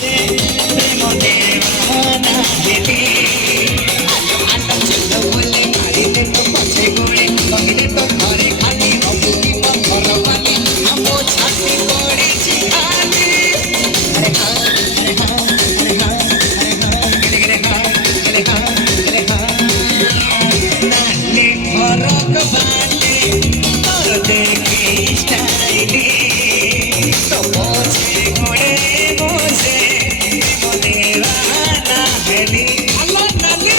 প্রেম দেওয়ানা হেলি আলো চলো বলে মারিলে তো পছে গোড়ে কহিলে তো ঘরে খালি হবু কি ঘর বালি আমো ছাতি পড়েছি খালি আরে হা আরে হা আরে হা আরে হা গরে গরে হা গরে হা গরে হা নালে ফরক বালে তোর দেখি স্টাইলি তো পছে গোড়ে বসে মনে রানা হেলি আল্লাহ নালি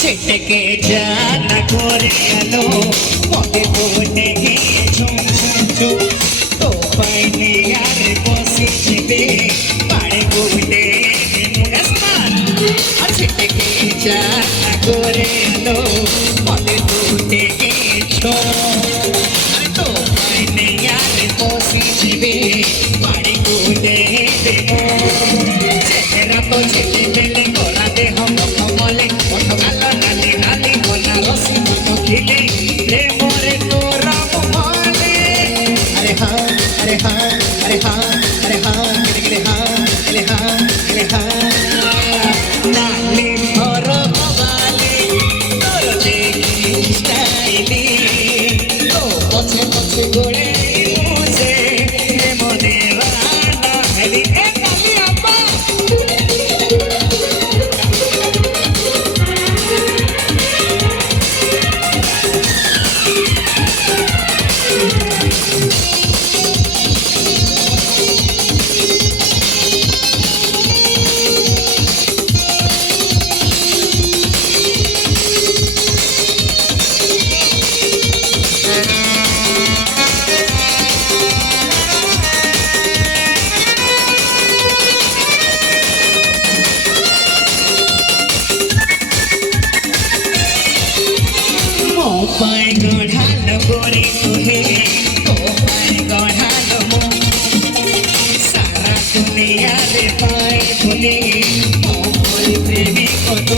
ছিটকে জানা করে আলো পদে পদে গিয়ে ঝুম ঝুম ঝুম তো পাইনি আর বসে যাবে পাড়ে গুলে মুগাস্তান আর ছিটকে জানা করে আলো পদে পদে গিয়ে ঝুম আর তো পাইনি আর বসে যাবে পাড়ে গুলে দেবো চেহারা তো ছেলে পেলে করা দেহ কমলে ভালো নালি নালি বনা রসি মতো খিলে প্রেমরে তোরা মহলে আরে হা আরে হা আরে হা আরে হা গরে গরে হা গরে হা গরে হা নালি ভর বালি তোর দেখি স্টাইলি তো পছে পছে গোড়ে মুছে মনে রানা হেলি এ কালি আব্বা পায় গড়ালো গোরে তুহে ও পায় গড়ালো মো সারা দুনিয়ারে পায় বলে মোর প্রেমে কত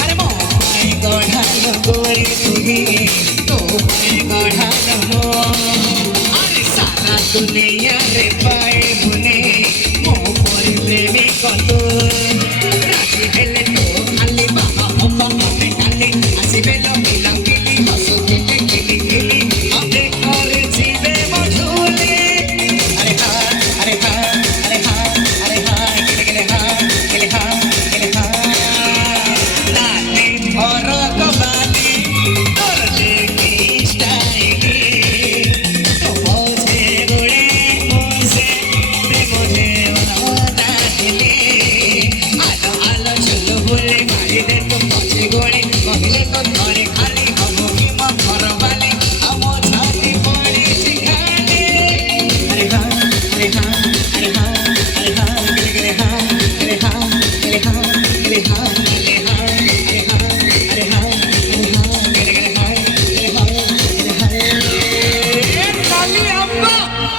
আরে মো পায় গড়ালো গোরে তুহে ও পায় গড়ালো মো আরে সারা দুনিয়ারে পায়